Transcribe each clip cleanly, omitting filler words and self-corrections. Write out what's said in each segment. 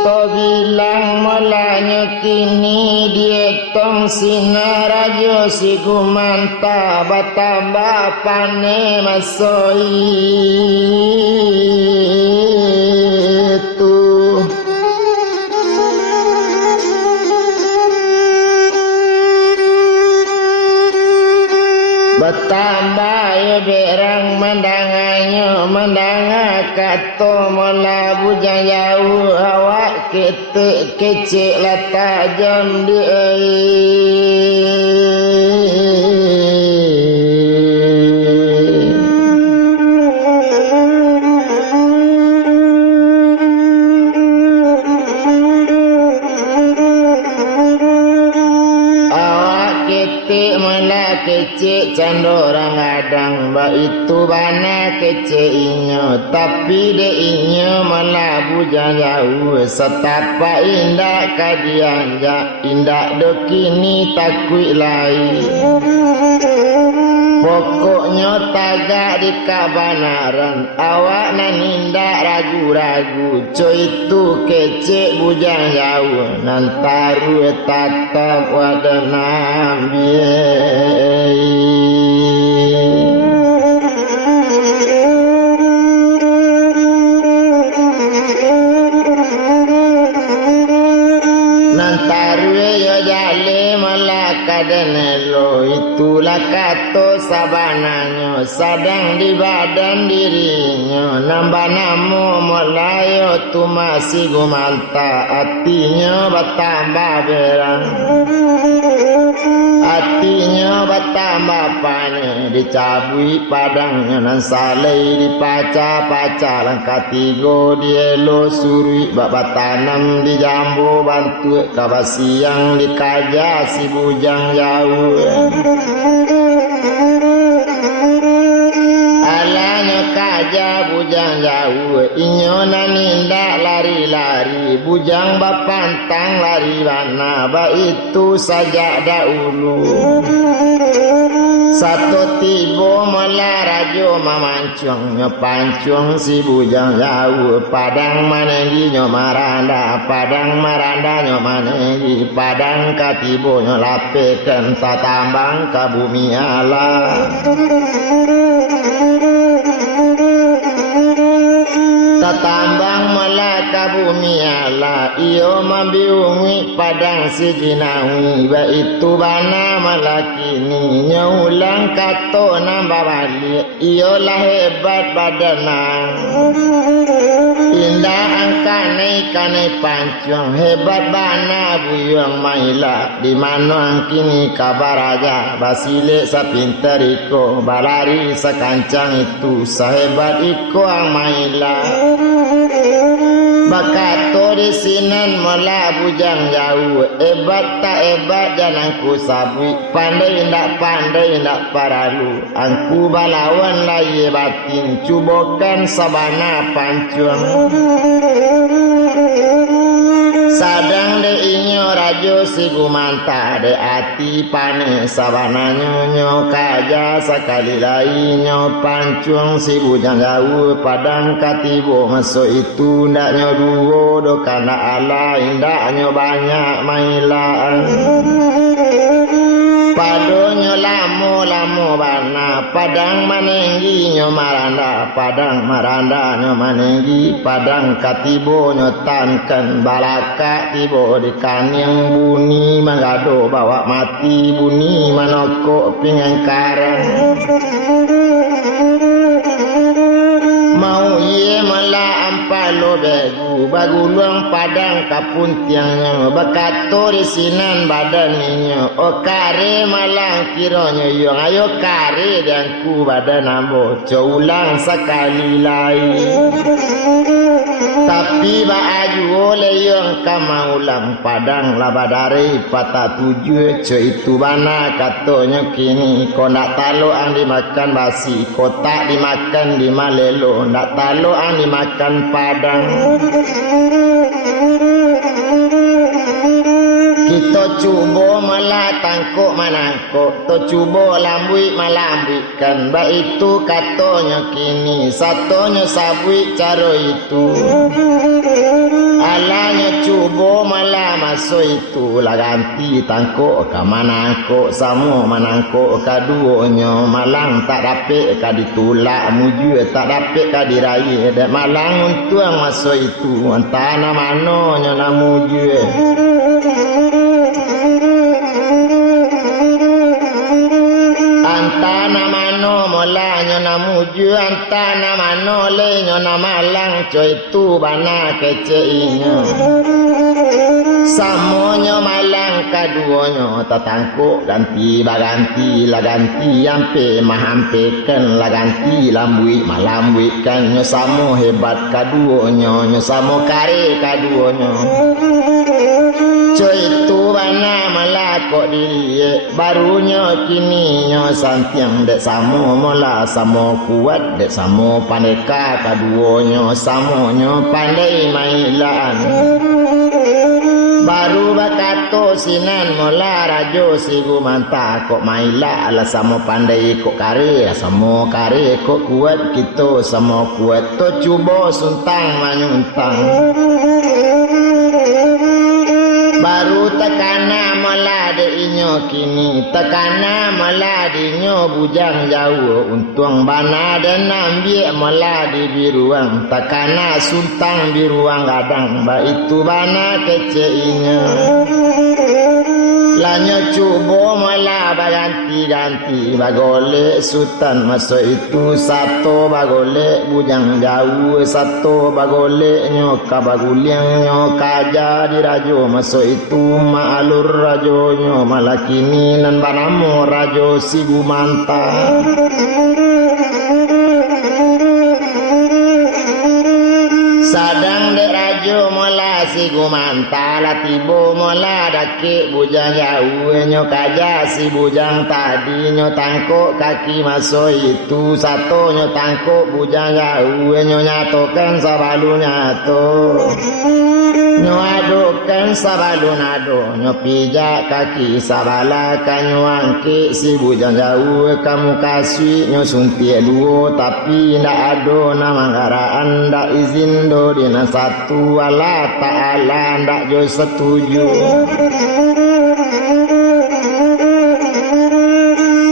kita bilang mulanya kini dietong sinar rajo si kumanta batamba pane masoi itu bertambah ya berang mendangannya kato mula bujang jauh awak ketek kecik lah tajam di kecik candorang adang ba itu bana kecik inyo tapi de inyo malah bujang jauh setapa indah kadian ja indah dekini takui lain pokoknya tagak di kabanaran awak nan indah ragu-ragu coy itu kecik bujang jauh nan taru tatap wadanam kadenelo itulah kato sabananyo sadang di badan dirinya nambah namo melayo tu masih gumanta hatinya bertambah berang hatinya bertambah pane dicabui padangnya nan salai dipaca-paca langkah tigo dielo surui babat tanam di jambu bantu kabasiang dikaja si bujang jauh alanya kaja bujang jauh inyo nan indah lari-lari bujang bapantang lari mana ba itu saja dahulu satu tibo malah rajo mamancung nyopancung si bujang jauh padang manengi nyomaranda padang maranda nyomanengi padang katibo nyolapeken tatambang ka bumi Allah tatambang malaka bumi Allah iyo mambiungi padang si jinawi ba itu bana malakini nyulang kato nambah balik iyo lah hebat badanang indah angkane kane pancung hebat bana buyang maila di mana kini kabar aja basile sapinter iko balari sakancang itu sahebat iko ang maila bakato di sinan mula bujang jauh hebat tak hebat janganku sabui pandai ndak paralu angku balawan laye batin cubokan sabana pancung sadang de inyo rajo si gumanta de ati pane sabana nyonyo kaja sekali lainyo pancung si bujang jauh padang katibo masuk itu ndaknyo duo do kana ala indaknyo banyak mailaan padonyo lamu bana padang manenggi nyo maranda padang maranda nyo manenggi padang katibo nyo tanken balaka tibo di kanyang buni mangado bawa mati buni manoko pingangkaran mau ye mala ampalo begu baguluang padang kapun tiangnya bakato di sinan badannya o kare malang kironyo yung ayo kare dan ku badan ambo ulang sekali lain tapi baaju oleh yung kamaulang padang labadari patah tujuh itu bana katonya kini kau nak talo ang dimakan basi kotak dimakan di malelo ndak talo ang dimakan padang kita cuba malah tangkuk manangkuk to cuba lambui malambikan ba itu katonya kini satonya sabui caro itu alanya masa itu lah ganti tangkuk ka manangkuk samo manangkuk kaduonyo malang tak dapat ka ditulak muju tak dapat ka diraih dak malang untuang masa itu antana manonyo na muju antana mano molanyo na muju antana mano lenyo na malang coy tu bana keceinyo samonyo malang kaduonyo tatangkuk ganti baganti la ganti ampe mahampeken la ganti lambui malambuikan nyo samo hebat kaduonyo nyo samo kare kaduonyo coy tu bana malako diri barunya kini nyo santiang dek samo mola samo kuat dek samo pandeka kaduonyo samonyo pandai mailaan baru bakato sinan mola rajo si gumanta kok maila ala samo pandai kok kare samo kare kok kuat kita samo kuat to cuba suntang manyuntang baru tekana melade inyo kini tekana melade inyo bujang jauh untung bana dan ambil melade biruang tekana suntang biruang gadang ba itu bana kece inyo lanyo cubo mala baganti-ganti bagole sultan masa itu satu bagole bujang jauh satu bagole nyoka baguliang nyoka jadi rajo masa itu maalur rajo nyo malakini nan banamu rajo si gumanta sadang de rajo mola si gumanta la tibo mola dake bujang jauh nyo kaja si bujang tadi nyo tangkuk kaki maso itu satu nyo tangkuk bujang jauh nyo nyatokan sabalu nyato nyo adokan sabalu nado nyo pijak kaki sabala kanyo angke si bujang jauh kamu kasih nyo suntie duo tapi ndak ado nama garaan ndak izin do dina satu Allah ta'ala ndak jo setuju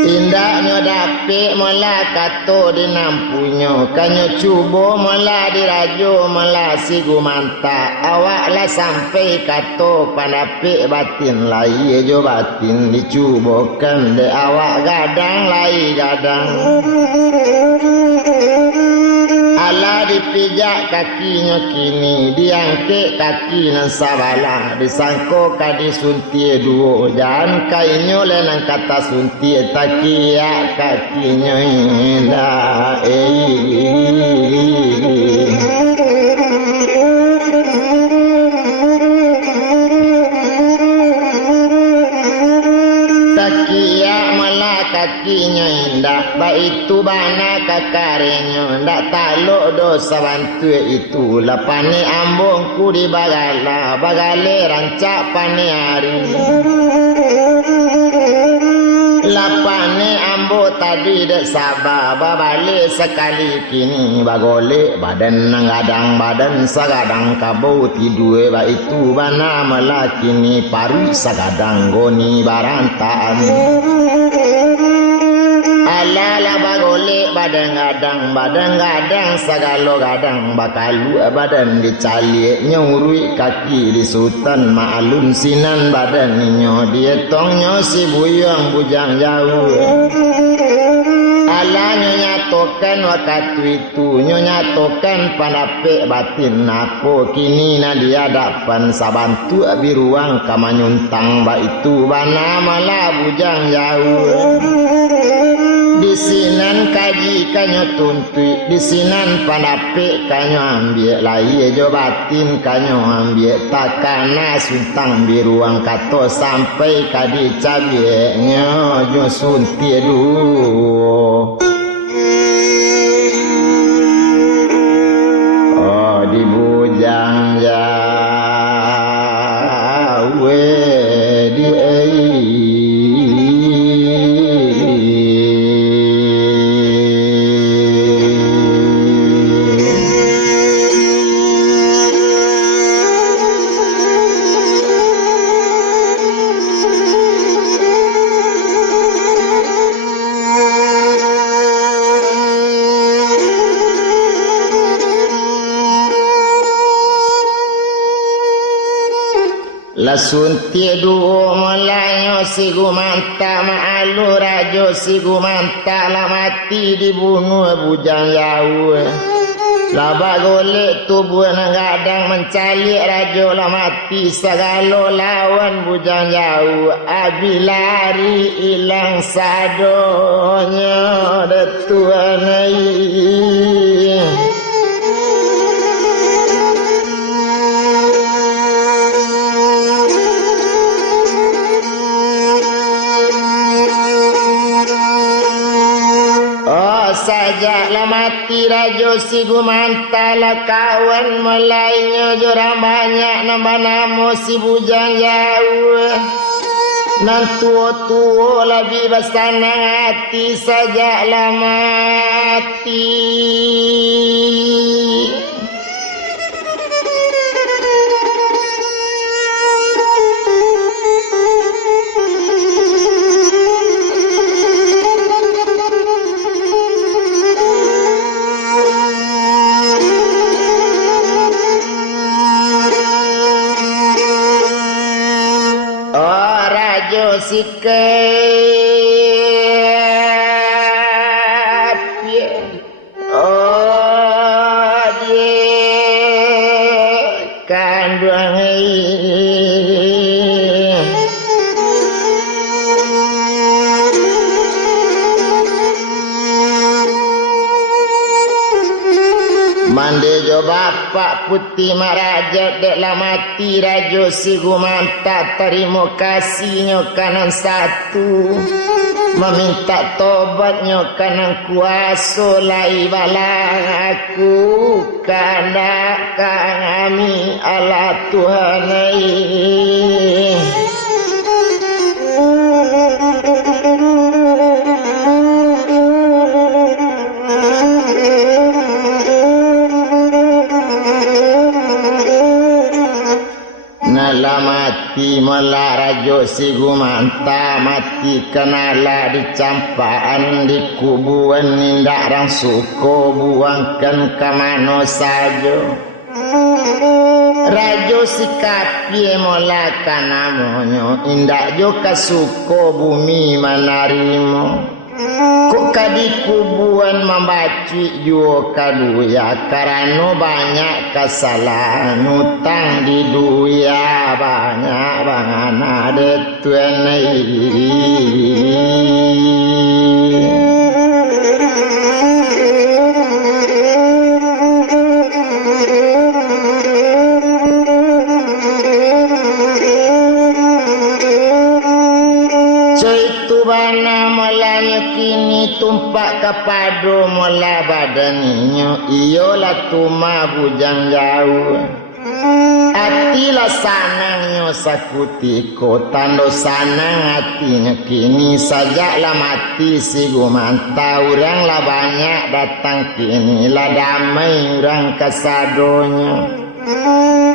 indaknya dapik mola kato dinampunyo kanyo cubo mola dirajo mola si gumanta awak lah sampai kato pandapik batin lai jo batin dicubokan de awak gadang lai gadang ala dipijak kakinya kini diangke kaki nan sabala disangko kadi suntie duo jangan kainyo lenang kata suntie takia kakinya indah takia malah kakinya indah baik itu bana kakarenya ndak taluk dosa bantu itu lapane ambongku di bagala bagale rancak pane hari lapane ambo tadi dek sabar babale sekali kini bagole badan nangadang badan sagadang kabau tidue ba itu bana melakini paru sagadang goni barantaan alala bagole badan gadang sagalo gadang bakalu badan dicali nyurui kaki di sultan maalun sinan badan nyo dietongnya si buyang bujang jauh ala nyatokan waktu itu nyatokan pandapik batin napo kini na diadapan sabantu biruang kamanyuntang ba itu bana malah bujang jauh di sinan kaji kanyo tuntui di sinan pandapik kanyo ambil lai jo batin kanyo ambil takana suntang biruang kato sampai kadi cabe nyo jo suntie du oh di bujang jauh di Lasunti duo molanyo si Gumanta maalu rajo si Gumanta lah mati dibunuh bujang jauh. Laba golek tubuh negadang mencalik rajo lah mati segalo lawan bujang jauh. Abi lari ilang sadonya detuanai. Sajaklah mati rajo si Gumanta lah kawan melainnya jorang banyak nambah namo si bujang jauh. Nan tua-tua lebih bersanang hati sajaklah mati. Sikap oh dia kandung mande jo bapak putih marajat dek lah mati rajo si Gumanta terima kasihnya kanan satu meminta tobatnya kanan kuasa lai balang aku kana kami ala Tuhanai. Nala mati mala rajo si Gumanta mati kenala dicampaan dikubuan nindak rang suko buangkan kamano sajo. Rajo si kapie mola kanamonyo indak jo kasuko bumi manarimo. Kok kadikubuan membaci juo kaduya karena banyak kesalahan utang di duya banyak bangana detuenai. Tumpak kepada mola badannya iyalah tuma bujang jauh. Atilah sanangnya sakutiko tando sanang hatinya kini sajaklah mati si Gumanta orang lah banyak datang kini lah damai orang kasadonya.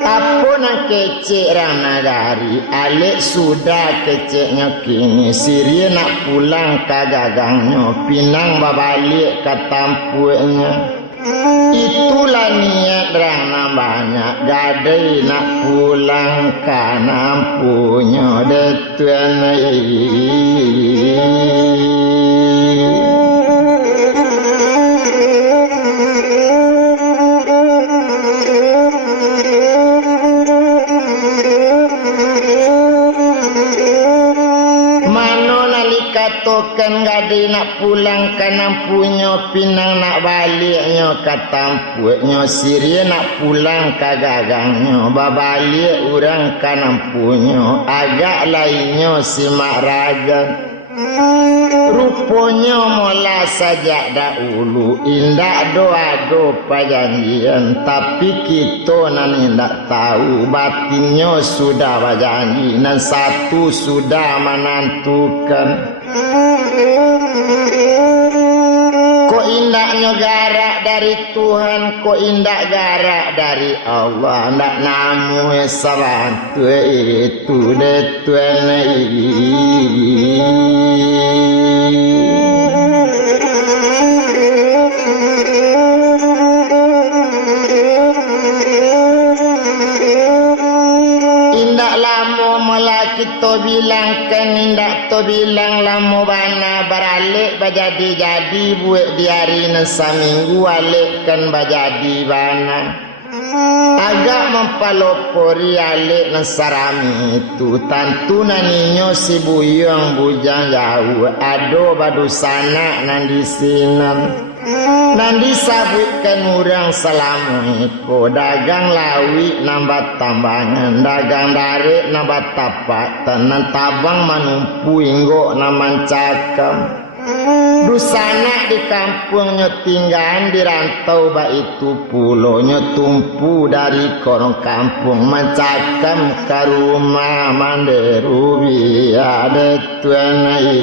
Apa nak kecek rang nagari alik sudah keceknya kini Siria nak pulang ke gagangnya pinang babalik ke tampunya. Itulah niat rang banyak gadai nak pulang ke nampunya detuanai. Token gadi nak pulang ke nampunya pinang nak baliknya ke tampunya Siria nak pulang ke gagangnya babalik orang ke nampunya agak lainnya si mak raja. Rupanya mola sajak dahulu indak doa-doa perjanjian tapi kita nan indak tahu batinnya sudah berjanji dan satu sudah menentukan. Kok indaknya garak dari Tuhan, kok indak garak dari Allah. Ndak namu sabantu itu detuan indak lama Dah kita bilangkan indak to bilang lamo bana baralik bajadi-jadi buat di hari nasa minggu alikkan bajadi bana. Agak mempalopori alik nasarami itu tantu naninyo si buyong bujang jauh ado badu sana nandi sinan. Nandi sabutkan orang selama itu dagang lawi nambah tambangan dagang darik nambah tapak tenan tabang manumpu inggo naman cakam dusana di kampung nyotinggan di rantau ba itu pulau nyotumpu dari korong kampung mencakam ke rumah manderubi ada tuanai.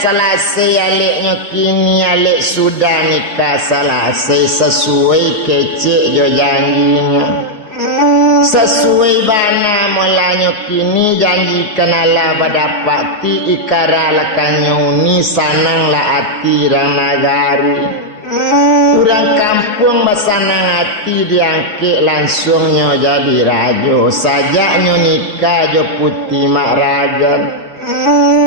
Selesai aliknya kini alik sudah nikah selesai sesuai kecik jo janjinya sesuai bana mulanya kini janji kenala badapati ikara lakannya uni sanang la ati rang nagari urang kampung basanang hati diangkik langsungnya jadi rajo sajaknya nikah jo putih mak ragan.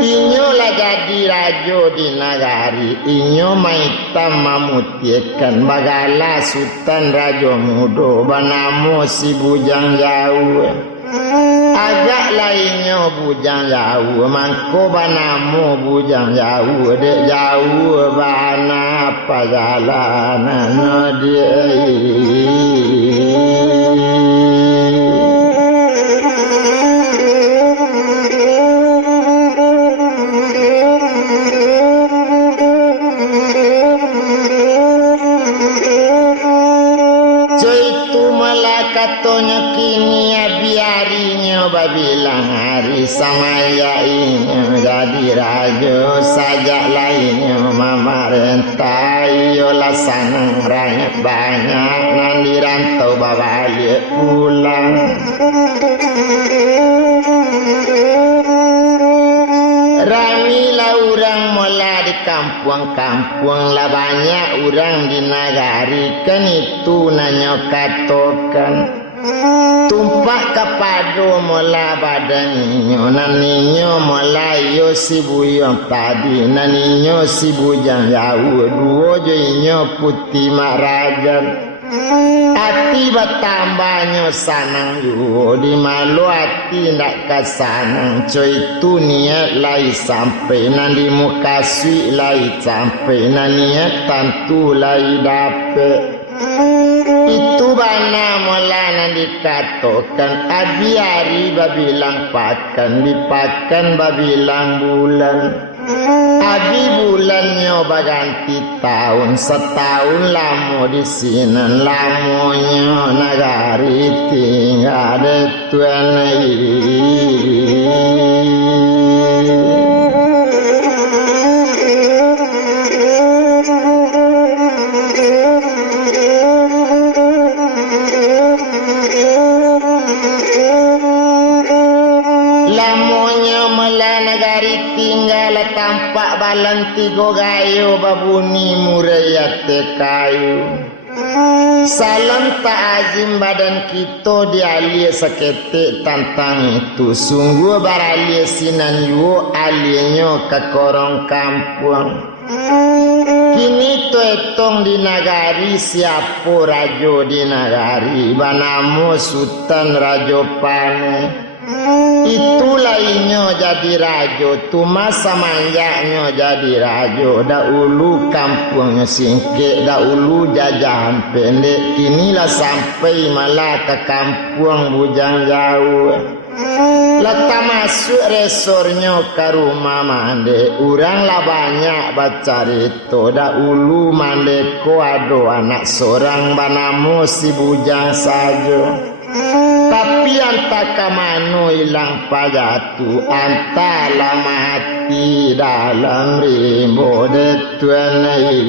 Inyo lah jadi rajo di nagari inyo maitam mamutiekan bagala sultan rajo mudo banamo si bujang jauh agak lainnya bujang jauh mangko banamo bujang jauh dek jauh bana apa jalanan dia. Katonya kini ya biarinya babilang hari samaya inyo jadi rajo sajak lainnya mamarentai yola sanang rakyat banyak nanti rantau balik pulang. Ramilah orang mula di kampung-kampung lah banyak orang di nagari kan itu nanya katokan tumpak kepada mula badannya naninyo mula yo si buyong tadi naninyo si bujang jauh dua joinyo putih mak ragan hati bertambahnya sanang yo di malu hati ndak kesanang coy itu niat lai sampai nanti muka sui lai sampai niat tentu lai dapet itu bana mula nanti katokan abiari babilang pakan dipakan babilang bulan abi bulannya baganti tahun setahun lamo di sini lamonya nagari tinggal ada tuanai. Tampak balang tigo gayo babuni murayat kayu salam ta'azim badan kita dialia seketik tantang itu sungguh baralia sinan yu alienyo ke korong kampung kini tuetong di nagari siapa rajo di nagari banamo sultan rajo pane. Itu lainnya jadi rajo tu masa manjaknya jadi rajo dahulu kampungnya singkit dahulu jajahan pendek kinilah sampai malah ke kampung bujang jauh letak masuk resornya ke rumah mande urang lah banyak baca itu dahulu mande ko ado anak seorang banamo si bujang saja tapi anta kamano hilang pajatu anta lah mati dalam rimbo de tuanai.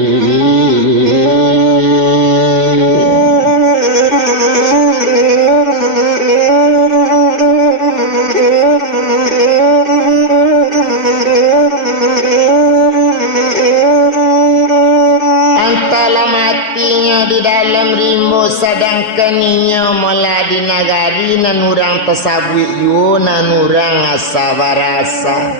dalam rimbo sedangkan inyo mola di nagari nan urang tersabui yu nan urang asa barasa.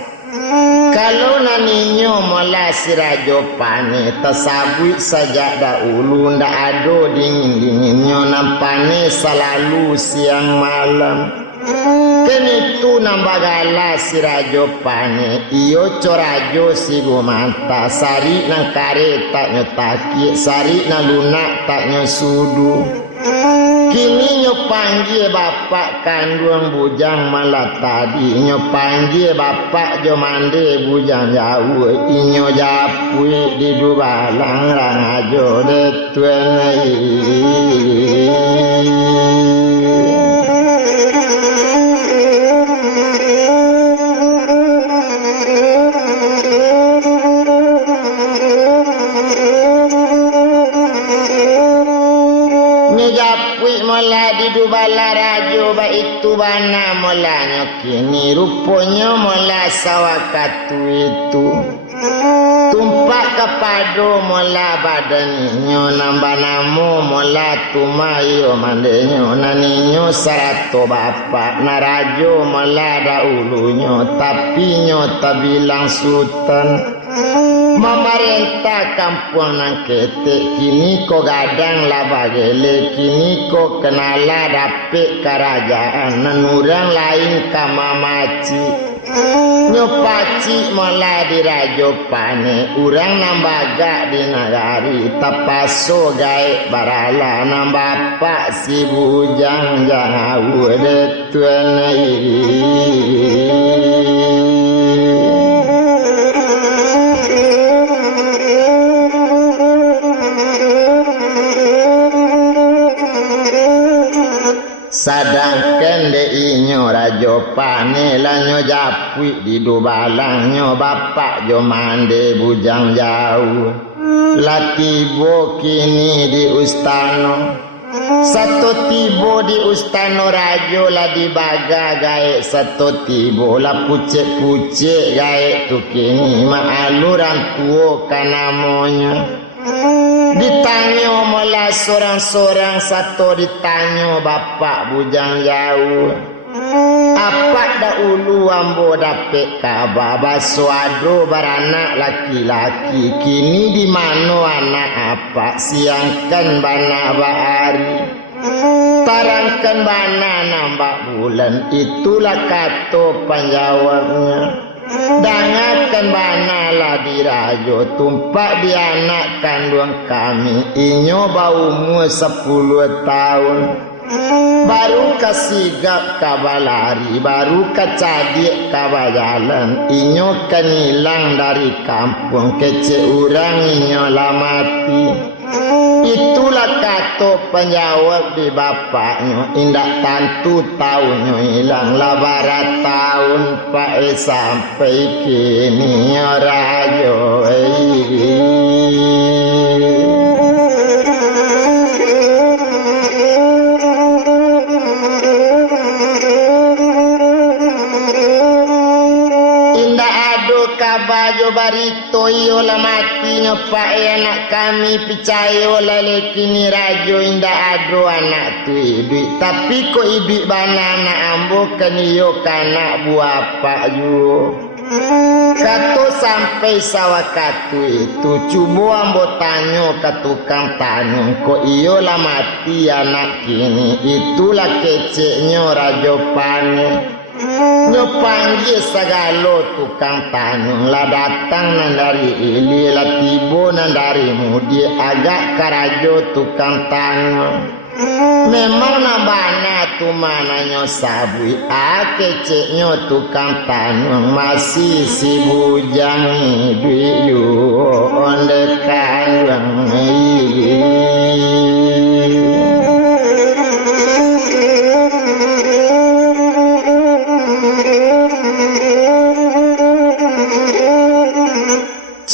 Kalau naninyo mola sirajo pane tersabui saja dahulu ndak ado dingin-dinginyo nampane selalu siang malam. Kenitu nambagala sirajo pane iyo corajo si gumanta sari nang kare tak nyotaki sari nang lunak tak nyosudu. Kini nyo panggil bapak kandung bujang malah tadi nyo panggil bapak jomande bujang jauh inyo japui di dubalang rangajo detuen. Mola di dubala rajo ba itu bana mola kini rupanya mola sawakatu itu tumpak kepado mola badannya nambah namo mola tumayo mandenyo naninyo sarato bapak narajo mola daulunya tapi nyota bilang sultan. Memerintah kampung nang ketek kini ko gadang labagele kini ko kenala dapet kerajaan nanurang lain kamamaci nyopaci mola di rajo pane urang nambaga di nagari tapaso gae barala nambah pak si bujang jang detuen sadangkan de inyo rajo pane lanyo japui di dubalang nyo bapak jomande bujang jauh latibo kini di ustano satu tibo di ustano rajo la di baga gae satu tibo la pucek-pucek gae tu kini maaluran tuo kanamonya. Ditanyo mola sorang-sorang satu ditanyo bapak bujang jauh. Apa dahulu ambo dapet kabar baso ado baranak laki-laki kini di mano anak apa siangkan bana bahari tarangkan bana nambah bulan itulah kato panjawabnya. Dangakan bana lah dirajo tumpak di anak kandung kami inyo bau umur 10 tahun baru kasigap kabalari baru kacadik kabajalan inyo kan hilang dari kampung kece urang inyo lah mati. Itulah kato penjawab di bapaknya indak tantu tahunnya hilang lah barat tahun pak sampai kini rajo kabajo barito iyo la mati nyopa anak kami picayo lale kini rajo inda ado anak tu ibi tapi ko ibi banana ambo kan iyo kana buah pak ju kato sampai sawakatu itu cubo ambo tanyo ke tukang tanyo ko iyo la mati anak kini itulah keceknya rajo pane. Nyopanggil segalo tukang tanung lah datang nan dari ili lah tibo nan dari mudi agak karajo tukang tanung memang nabana tu mananyo sabui keceknya tukang tanung masih si bujang dui yu onde kandang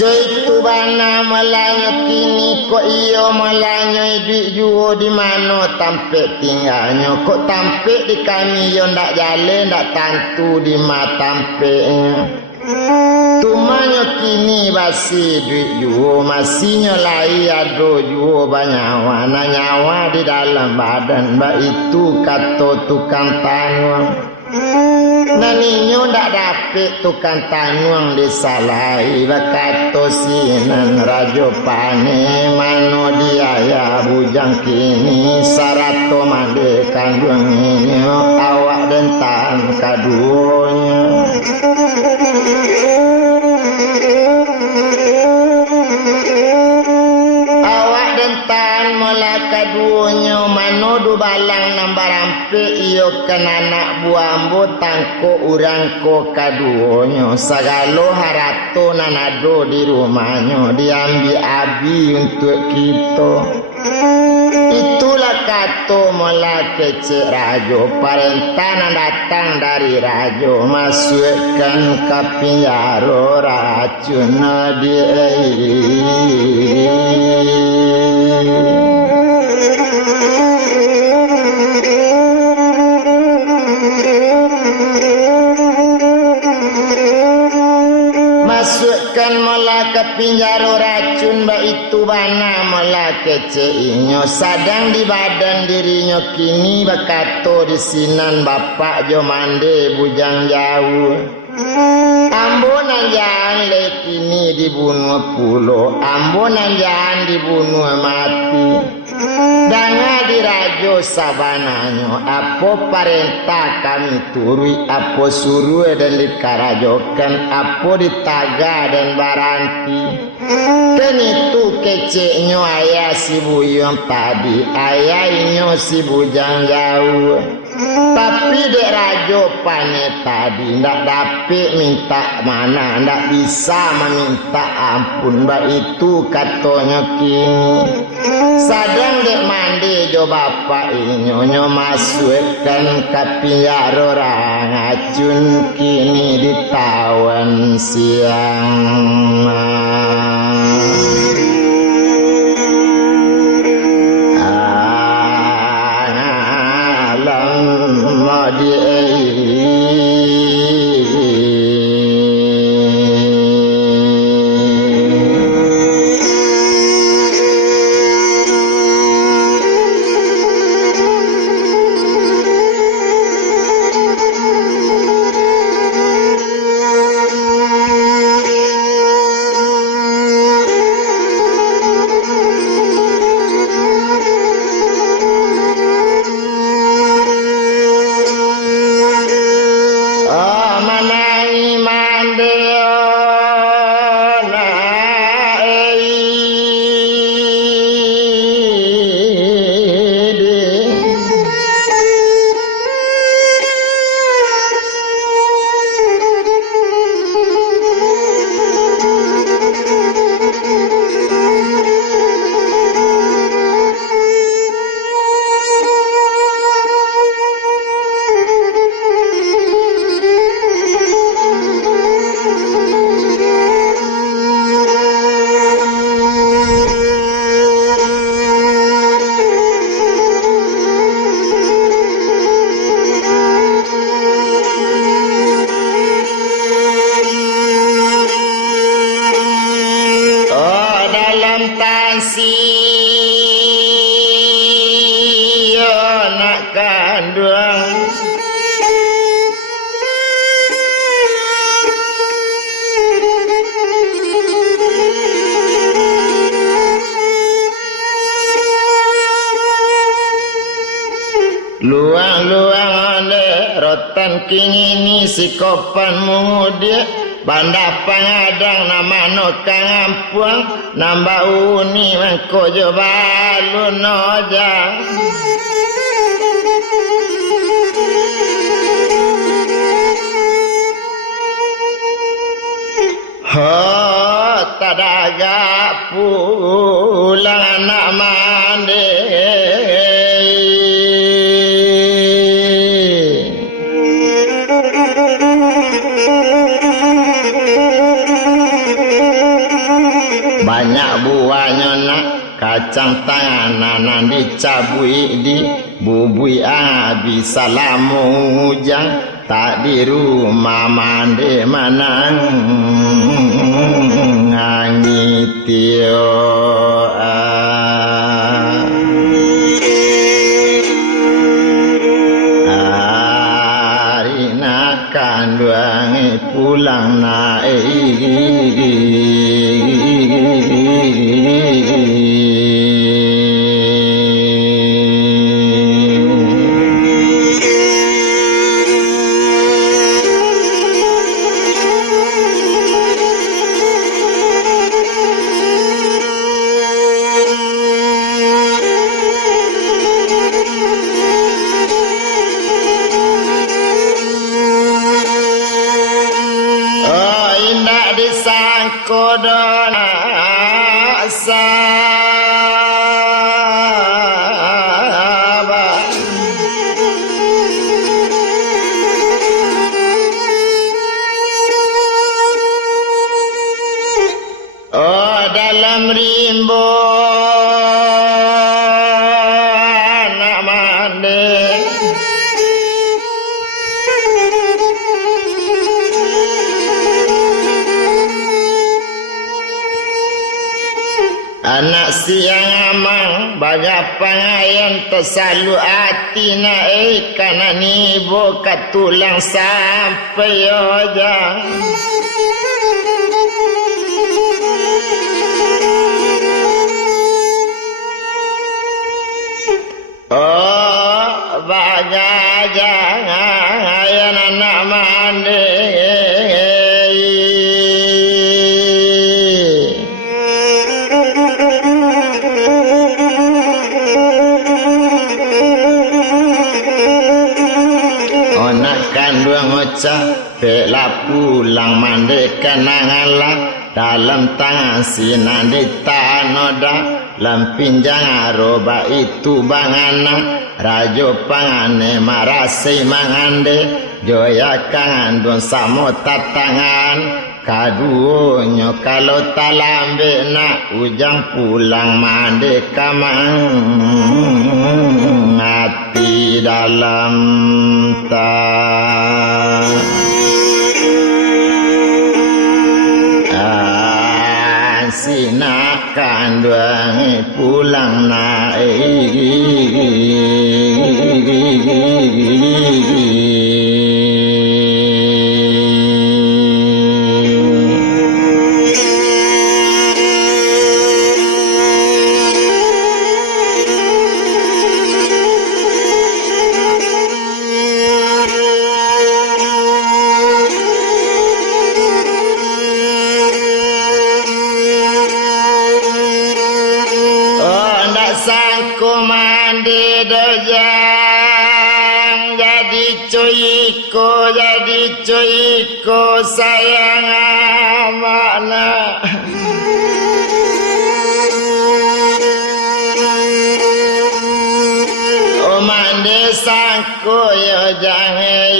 Itu bana malanyo kini kok iyo malanyo duit juo di mano tampe tinggalnya kok tampe di kami yo ndak jale ndak tantu di matampe Tumanyo kini basi duit juo masih nyolai ado juo banyawa na nyawa di dalam badan ba itu kato tukang tanuang naninyo ndak dapet tukang tanuang disalai ba kato sinan rajo pane mano diaya bujang kini sarato mande kandung ini awak dentan kaduonya kaduonyo manodu balang nambarampe iyo kan anak buambo tangko urangko kaduonyo sagalo harato nanado di rumahnya diambil abi untuk kita itulah kato mola kecek rajo parentanan datang dari rajo masukkan ke penjara racun dia masukkan mola ke penjara racun ba itu bana mola keceinyo sadang di badan dirinya kini bakato di sinan bapak jo mande bujang jauh ambonan jangan le kini dibunuh pulo ambonan jangan dibunuh mati danga dirajo sabananyo apo parentah kami turui apo suruh dan dikarajokan apo ditaga dan baranti kan itu keceknya ayah si buyong tadi ayah inyo si bujang jauh tapi dek rajo pane tadi ndak dapet minta mana ndak bisa meminta ampun mbak itu katanya kini sadang dek mandi jo bapak inyo masukkan ke penjara orang acun kini ditawan siang luang-luang ale rotan kini si kopan mudia banda pangadang nama no kampuang nambah uni mengkojo balu nojang tadaga pulang anak mandi banyak buahnya nak kacang tanganan dicabui di bubui abi salamu ujang tak di rumah mandi manang ngangitio arina kanduangi pulang disangkodona sabar oh dalam rimbo anak mande anak siang amang baga pangayan tersalu hati na kana nibo katulang sampai ojang oh baga jangan ayan anak mande bela pulang mandekan nangalah dalam tangan sinandi tanoda lampinjang aroba itu bangana rajo pangane marasi mangande joya kangan don samo tatangan kaduonyo kalau talambe na ujang pulang mandekamang hati dalam sinakan duangi pulang sangku mandi dojang jadi cuiku sayang amana oh mandi sangku yo jangan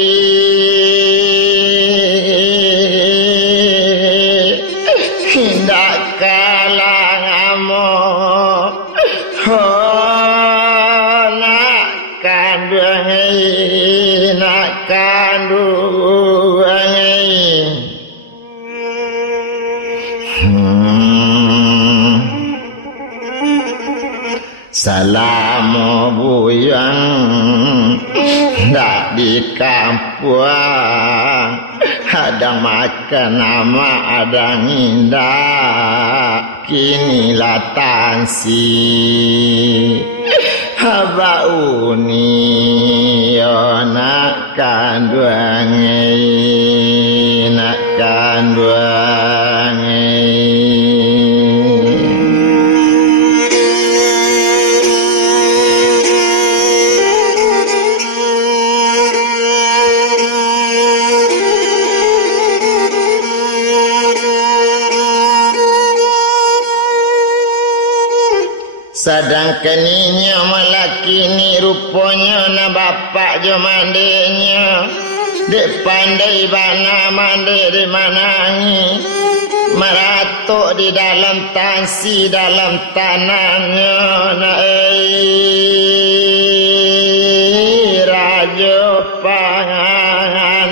hindak kalang amo oh nak kanduangi salamu buyang ndak di kampung ada makan nama ada indah kini latansi haba uni nak kanduangi sedangkan inya malaki ni rupanya na bapak jo mandenya dek pandai bana mande di manangi maratok di dalam tansi dalam tanahnya na rajo pangan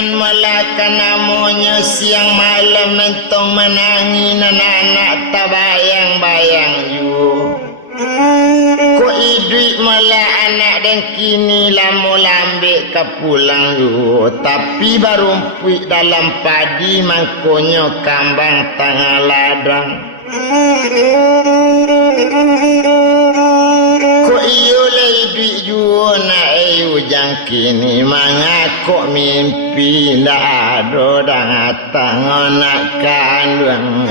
badan melakan namanya siang malam mentong menangin anak-anak tak bayang-bayang juga. Ko idui mala anak dan kini lamu lambek ke pulang juga. Tapi barumpui dalam padi mangkonyo kambang tengah ladang. Ko iyo lay duit juo na ujang kini mangakok mimpi ndak ado datang anak kandung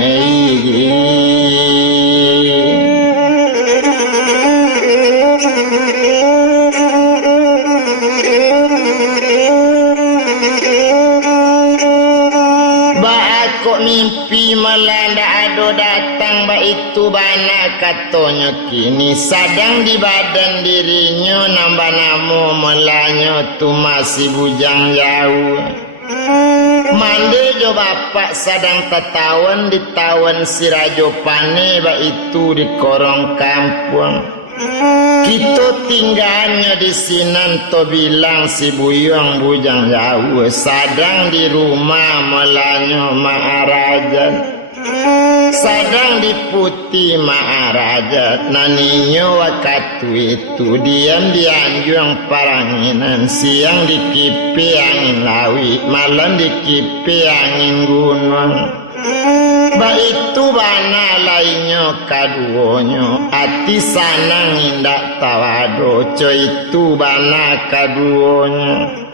mimpi melanda ado datang ba itu bana katonyo kini sadang di badan dirinya nambah namo melanyo tu masih bujang jauh. Mande jo bapak sadang tetawan di tawan si rajo pane ba itu di korong kampung. Kita tinggalnya di sinan to bilang si buyang bujang jauh sadang di rumah melanyo maarajat sadang di putih maarajat naninyo waktu itu diam di anjung paranginan siang di kipi angin lawi malam di kipi angin gunung. Ba itu bana lainnya kaduonyo ati sanang indak tawado co itu bana kaduonyo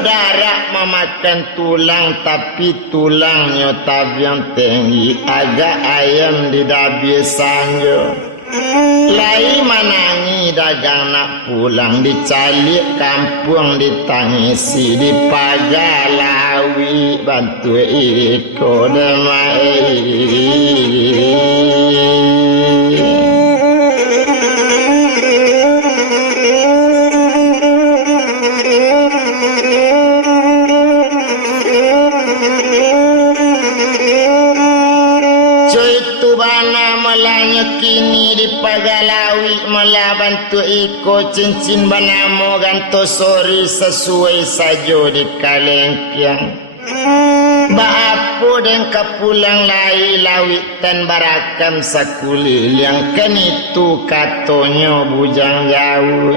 darah memakan tulang tapi tulangnya tabiang tinggi agak ayam di dabi sanjo lai manangi dagang nak pulang dicalik kampung ditangisi di pagalawi bantu iko demai. Kini di pagalawi malah bantu iko cincin banamo ganto sori sesuai sajo di kalengkiang. Baapo dan kapulang lai lawitan barakam sakulil yang kan itu katonyo bujang jauh.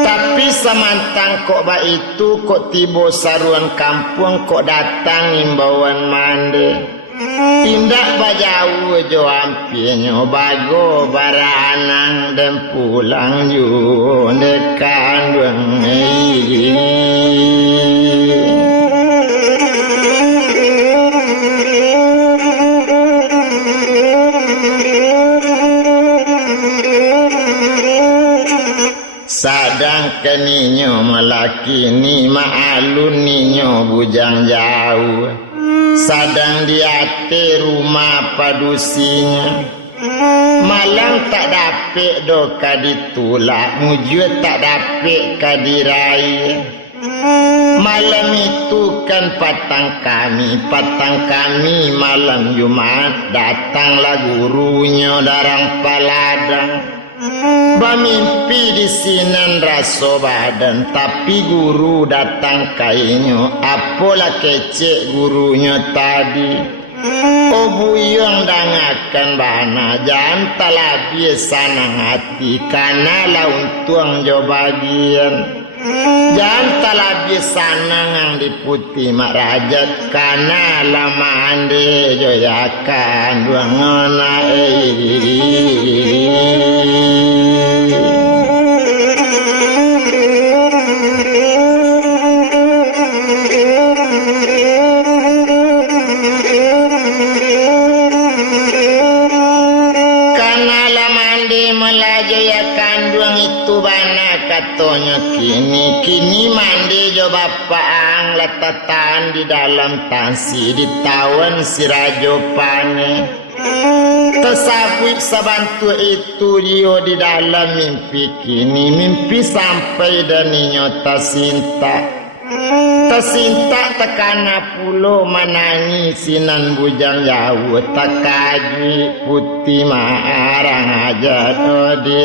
Tapi samantang kok ba itu kok tibo saruan kampung kok datang imbauan mande. Tindak bajau jo ampinyo bago baranang dan pulang ju dekan sadang keninyo melaki ni maalun ninyo bujang jauh sadang di ate rumah padusinya malang tak dapet doka ditulak mujud tak dapet kadirai malam itu kan patang kami malam Jumat datanglah gurunya darang paladang Bamimpi di sinan raso badan, tapi guru datang kainyo. Apalah kecek gurunya tadi. Oh buyong dangakan bana, jangan talah biasa nang hati, karena lah untung jo bagian. Jangan talah biasa nang di putih mak rajat, karena lama ande jo yakan dua ngona kini mandi jo bapak ang latatan di dalam tansi ditawan si rajo pane tersabui sabantu itu dia di dalam mimpi kini mimpi sampai dan nyota sinta tersinta tekana pulo manangi sinan bujang jauh takajui putih marang aja todi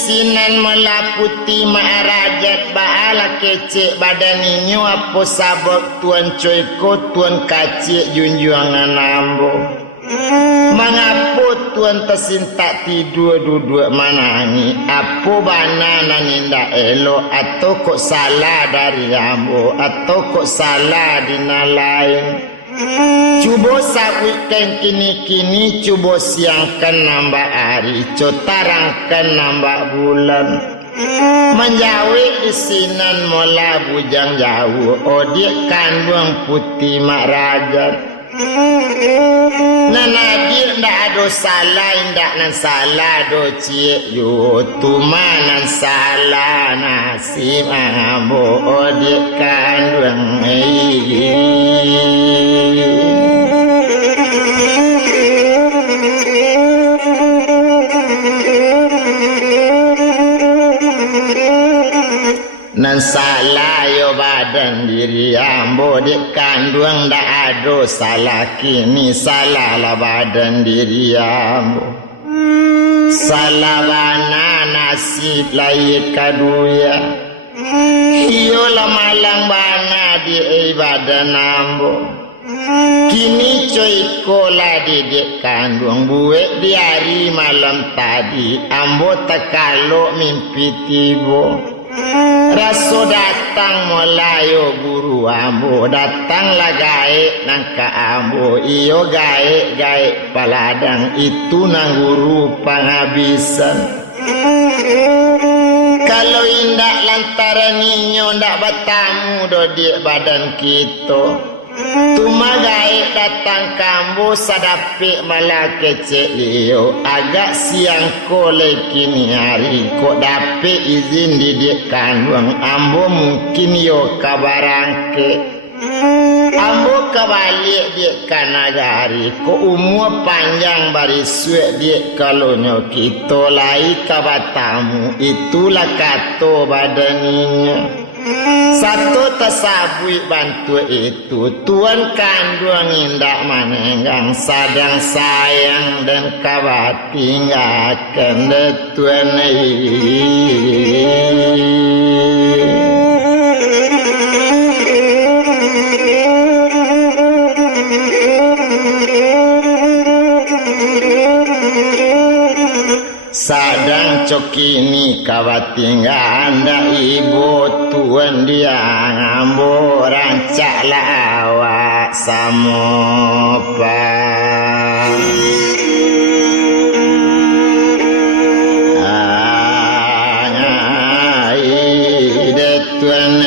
Sinan melaputi maarajat baala kecek badaninyo apo sabak tuan coyko tuan kacik junjuangan ambo mengapo tuan tersintak tidur duduk manangi apo bana naninda elo atau kok salah dari ambo atau kok salah dina lain. Cuba sawikan kini-kini, cuba siangkan nambah hari, cotarangkan nambah bulan. Menjauh isinan mola bujang jauh, odik kandung putih mak rajat. Nanadir ndak ada salah, ndak nan salah do cie yo tumanan salah nasib ambo odik kandung nan salah yo badan diri ambo dek kandung ndak ada salah kini salah lah badan diri ambo salah bana nasib layik kaduya iyo lah malang bana di badan ambo kini coy kola dek kandung buek di hari malam tadi ambo tekalo mimpi tibo raso datang molayo guru ambo datang lah gaek nangka ambo iyo gaek paladang itu nang guru penghabisan kalau indak lantaran ninyo ndak bertamu do di badan kita tuma gaek datang kambo sadapik malah kecek liyo agak siang kole kini hari kok dapet izin didik kandung ambo mungkin yo kabarangke ambo kebalik dik kanagari kok umur panjang barisue dik kalau nyo kita lai kabatamu itulah kato badaninya satu tasabui bantu itu tuan kandung indak manenggang sadang sayang dan kabat tinggalkan tuan sadang cokini kawat tinggal anda ibu tuan dia ngambo rancak lawak samopa angai de tuan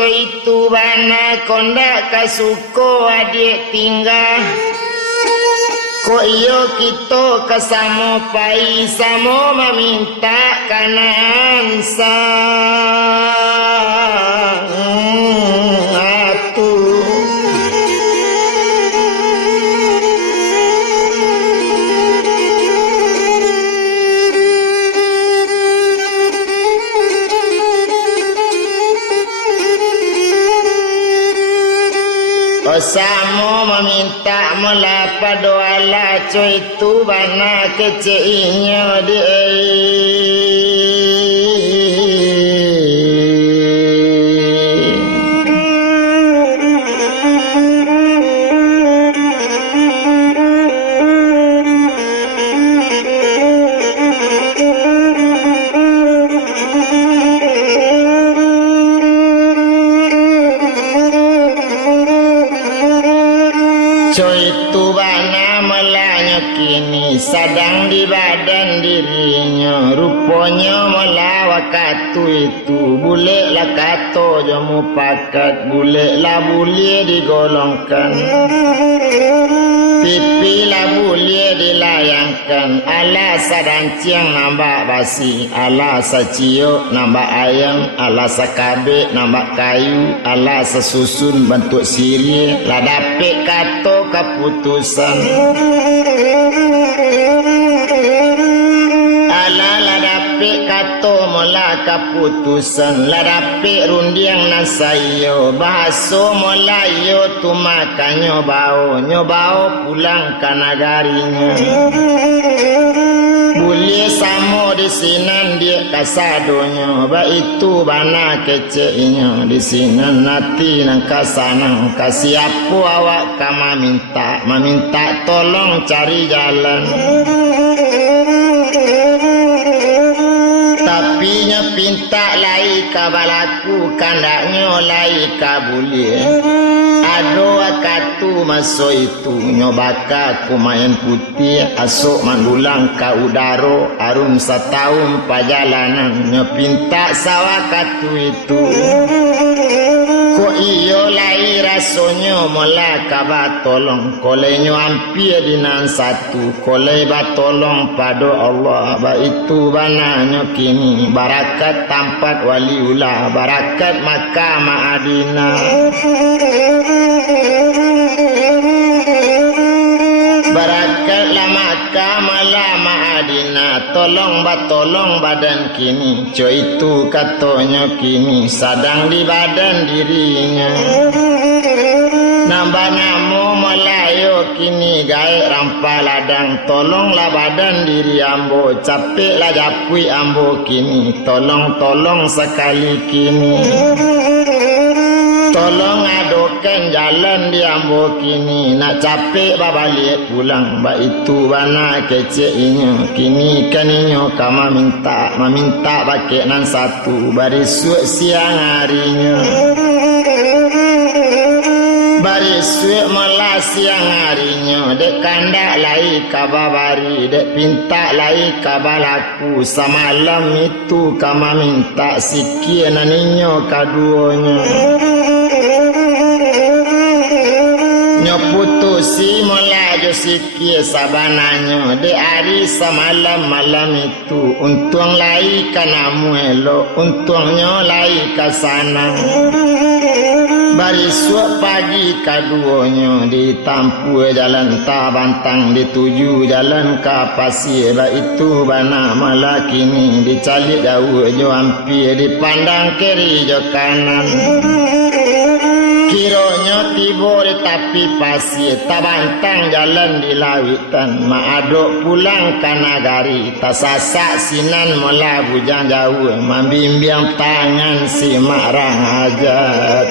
itu bana kondak kasuko adik tinggal ko iyo kita kesamo pai samo meminta kanansa Samo meminta melapa doa laco itu bana keceinya di itu bana kini sedang di badan dirinya, rupanya mula waktu itu bolehlah kata jamu pakat, bolehlah boleh digolongkan, pipi lah boleh dilayangkan, ala sadanciang nambah basi, ala saciuk nambah ayam, ala sakabe nambah kayu, ala sesusun bentuk sirih, lah dapet kata keputusan, ala lah dapet kata mula keputusan, lah dapet rundiang nasayo, bahasa mula yo tu makan nyobao pulang ke negarinya, boleh sama di sinan dia kasadonya, ba itu bana keceknya di sinan nanti nang kasana, kasih apa awak kama minta tolong cari jalan, tapi nya pinta lai kabalaku kandaknya lai kabuli, ado akatu maso itu nyobaka kumayan putih asok mandulang ka udaro arum setahun pajalanan, nya pinta sawakatu itu ko iyo lai rasonyo mola kaba tolong kolenyo ampir dinan satu kolei batolong pada Allah, ba itu bananya kini barakat tampat waliullah, barakat Makkah Madinah, barakat Makkah Madinah, tolong badan kini, co itu katanya kini sedang di badan dirinya, nambah namu Melayu kini gaek rampal ladang, tolonglah badan diri ambo, capeklah japui ambo kini, tolong sekali kini, tolong adokan jalan di ambo kini, nak capek babalik pulang, ba itu bana keceknya kini kaninyo kama minta pakai nan satu barisuk siang harinya, barisuk malah siang harinya, dek kandak lai kababari, dek pinta lai kabalaku, semalam itu kama minta sikit naninyo kaduanya, nyoputusi melaju sikit sabananya, de hari semalam malam itu, untung lai kanamu elok, untungnya lai kasana, barisuk pagi kaduanya, ditampu jalan tabantang, dituju jalan kapasir, itu bana malah kini, dicalik jauh jo hampir, dipandang kiri jo kanan, kiranya tiba di tapi pasir, tabantang jalan di lawitan, maadok pulang ke nagari, tasasak sinan mula bujang jauh, membimbiang tangan si marang hajat,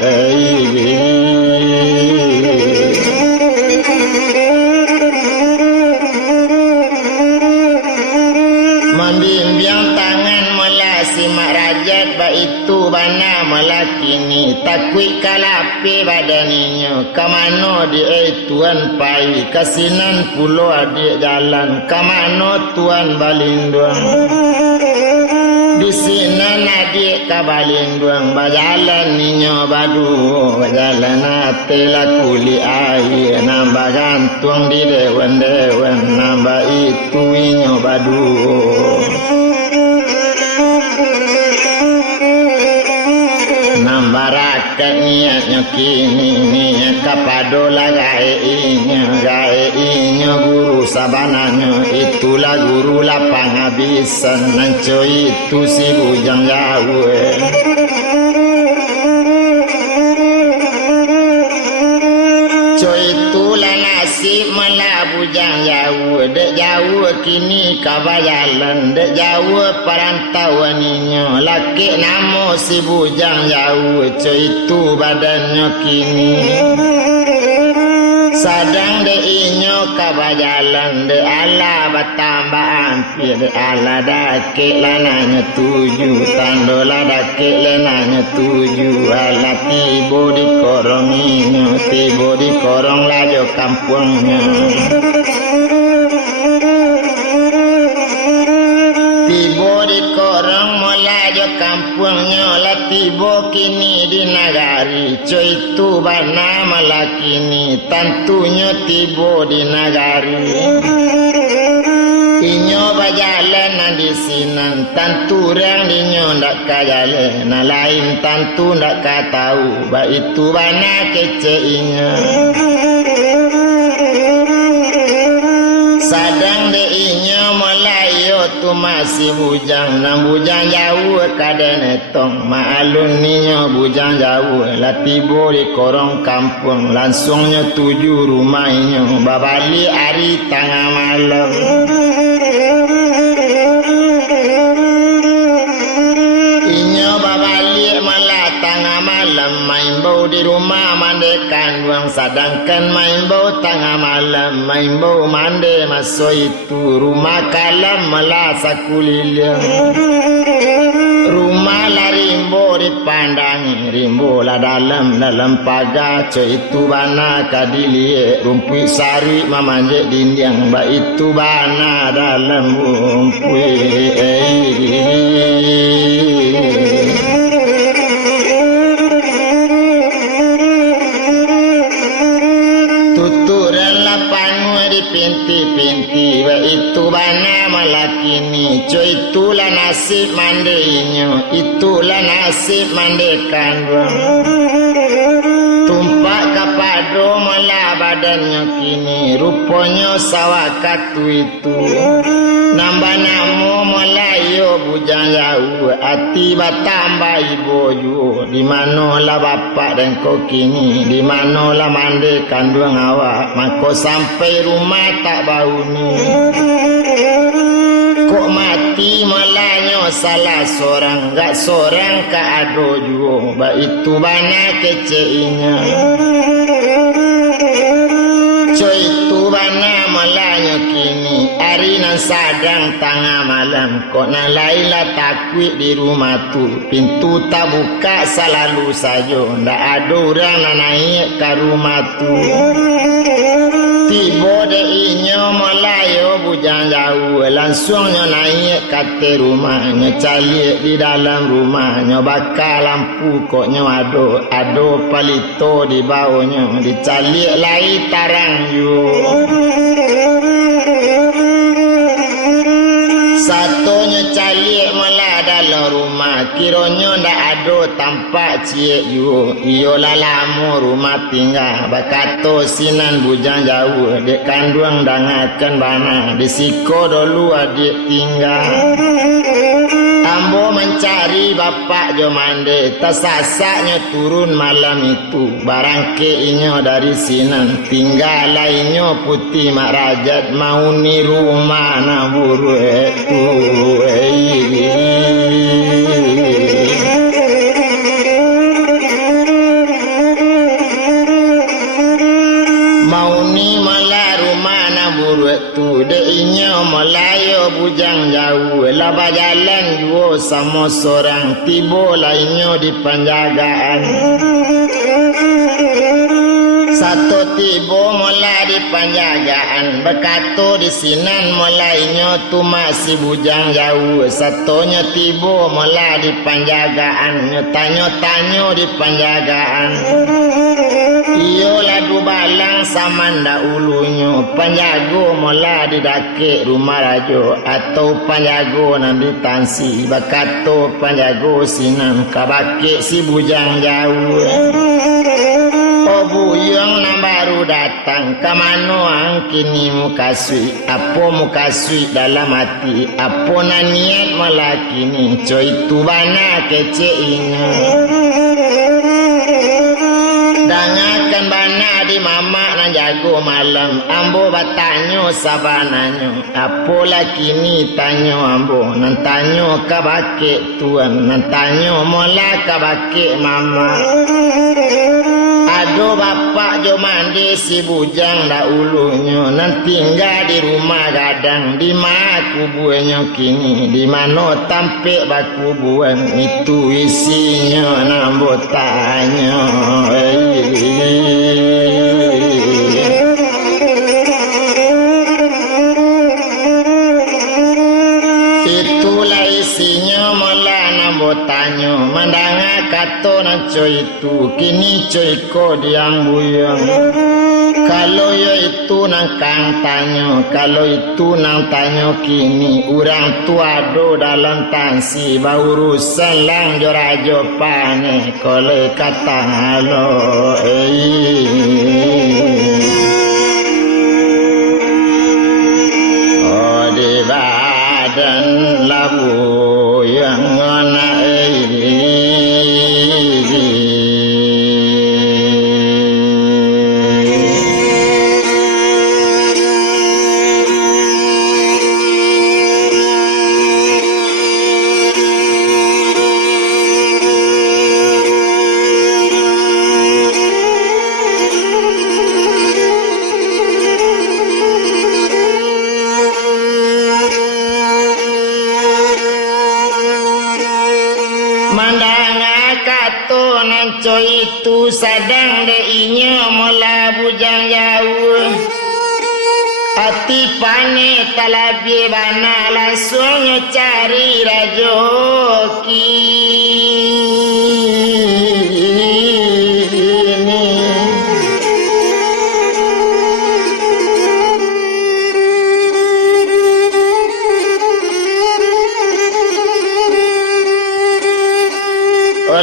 membimbiang tangan mula si marajat, ba itu bana mula kini, takui kalapi badaninya, kamano di tuan pai, kasinan pulau adik jalan, kamano tuan balinduang, di sini adik kabalinduang, bajalan ninyo badu, bajalan atela kuli air, nambah gantung di dewan, nambah itu inyo badu, nambah rakyat niatnya kini, niat kapadola gae inyo guru sabananya, itulah guru lapang habisan, nanco itu si bujang jauh, co itulah nasib melabujang jauh, dek jauh kini kabajalan, dek jauh perantauan inyo, laki namo si bujang jauh, co itu badannya kini, sadang de inyo kabajalan, de ala batambah ampir, de ala dakik lananya tuju, tandola dakik lananya tuju, ala tibo di korong inyo, tibo di korong lajo kampungnya, Cuy itu bana malakini tentunya tiba di nagari. Inyo berjalan di sinan tentu orang inyo ndak kajalan. Nah lain tentu ndak tahu ba itu bana kece inyo. Sadang de inyo melayu tu masih bujang. Nang bujang jauh kadang tong maalun inyo bujang jauh. Lah tiba di korong kampung langsungnya tuju rumah inyo. Babali hari tengah malam. Inyo babali malah tengah malam main bau di rumah mandekan buang. Sedangkan main bau tengah malam main bau mande masuk itu rumah kalam malah sakulilang. Rumah lah rimbo dipandangi rimbo lah dalam pagar. Cuy itu bana kadilie rumpui sari memanjat dinding ba itu bana dalam rumpui. Tuturan lapan di pinti-pinti ba itu bana malakini. Cuy itulah nasib mandainya, itulah nasib mandekan bang. Tumpak kapado malah badannya kini rupanya sawakatu itu. Nambah namu melayu bujang jauh hati batambah ibu ju. Di manalah bapak dan kau kini, di manalah mandi kandung awak. Maka sampai rumah tak bau ni. Kok mati malahnya salah seorang, gak seorang ka ado ju. Ba itu bana keceinya. Cuy itu bana malahnya kini hari nan sadang tengah malam. Kok nan Laila takut di rumah tu pintu tak buka selalu saja. Ndak ada orang nan naik ke rumah tu. Tiba de inyo melayu bujang jauh langsungnya naik kate rumahnya. Calik di dalam rumahnya bakal lampu koknya ada palito di bawahnya. Dicalik lai tarang ju. Satunya calik malah dalam rumah. Kiranya ndak ada tampak ciek ju. Iyolah lama rumah tinggal. Bakato sinan bujang jauh. Dek kandung dangakan bana. Disiko dulu adik tinggal. Ambo mencari bapak jomande. Tersasaknya turun malam itu. Barangke inyo dari sinan. Tinggal lainnya putih mak rajat. Mau ni rumah na buru itu. Mau ni malah rumah na buru tu de inyo melayu bujang jauh. Lah berjalan dua sama seorang tiba lainnya di penjagaan. Satu tiba mula di penjagaan. Berkata di sinan mulainya tu masih bujang jauh. Satunya tiba mula di penjagaan. Tanya-tanya di penjagaan. Iyalah du balang sama ndak ulunya. Penjaga mula di dakik rumah raja. Atau penjaga nan di tansi. Berkata penjaga sinan kabakik si bujang jauh. Oh buyang na baru datang. Kamano ang kini mukasui. Apa mukasui dalam hati. Apa na niat malakini. Cuy itu bana keceinya. Dangakan bana di mama na jago malam. Ambo batanyo sabananyo. Apa laki ni tanyo ambo. Nan tanyo kabake tuan. Nan tanyo mola kabake mama. Ado bapak jo mandi si bujang dah ulunya. Nan tinggal di rumah gadang. Di mana kubuannya kini. Di mana tampik bakubuan. Itu isinya nambo tanya. Itulah isinya malah nambo tanya. mandanga kato na coy itu kini coy ko diang buyang. Kalau ya itu nang kang tanyo, kalau itu nang tanyo kini urang tua do dalam tansi baurusan lang jorajo pane kole kata halo di badan labu yang ngana itu sadang deinya mola bujang jauh hati pane talabi bana langsung cari rajoki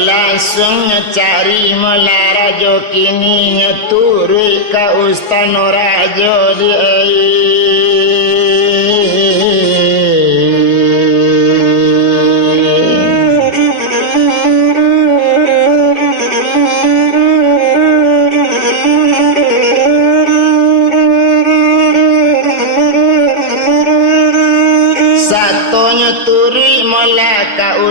langsung cari mola rajo kini nyeturi ka ustano rajo di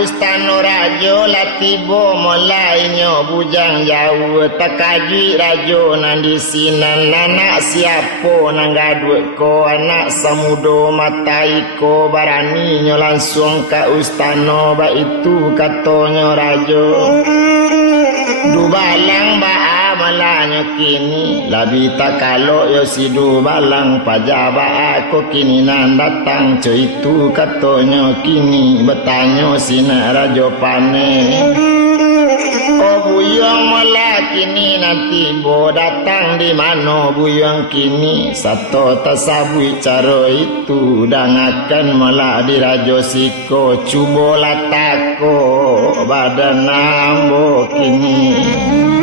Ustano rajo latibo molainyo bujang jauh takaji rajo nandi sinan anak siapo nanggadwe ko anak samudo matai ko barani nyo langsung ka ustano ba itu katonyo rajo dubalang ba malanyo kini labita kalau yo sidu balang pajaba aku kini nan datang co itu katonyo kini betanyo sina rajo pane oh buyong mola kini nanti bo datang di mano buyong kini sato tasabui caro itu dangakan mola di rajo siko cubo latako badan nambo kini